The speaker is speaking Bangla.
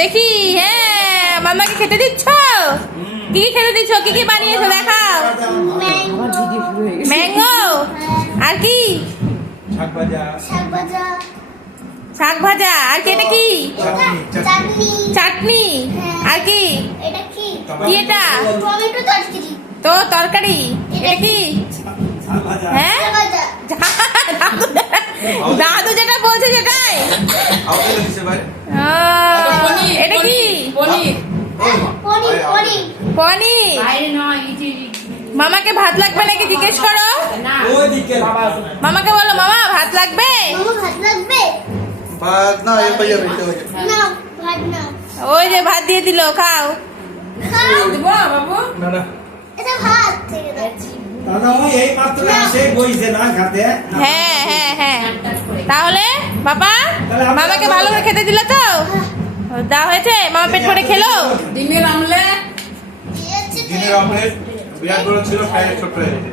দেখি। হ্যাঁ, মামাকে খেতে দিচ্ছ? কি খেতে দিচ্ছ? কি কি বানিয়েছো দেখাও। ম্যাঙ্গো, আর কি? শাক ভাজা, আর কি? এটা কি? চাটনি, আর কি? কি এটা? তো তরকারি, এটা কি? হ্যাঁ, দাদু যেটা বলছে সেটাই। এটা কি? পনির। মামাকে ভাত লাগবে নাকি জিজ্ঞেস করো। মামাকে বলো, মামা ভাত লাগবে? ওই যে ভাত দিয়ে দিল, খাও। হ্যাঁ হ্যাঁ হ্যাঁ, তাহলে বাবা মামাকে ভালো করে খেতে দিলে তো? দেওয়া হয়েছে? মামা পেট ভরে খেলো? ডিমের অমলেট বিরাট বড় ছিল, ছোট হয়ে গেছে।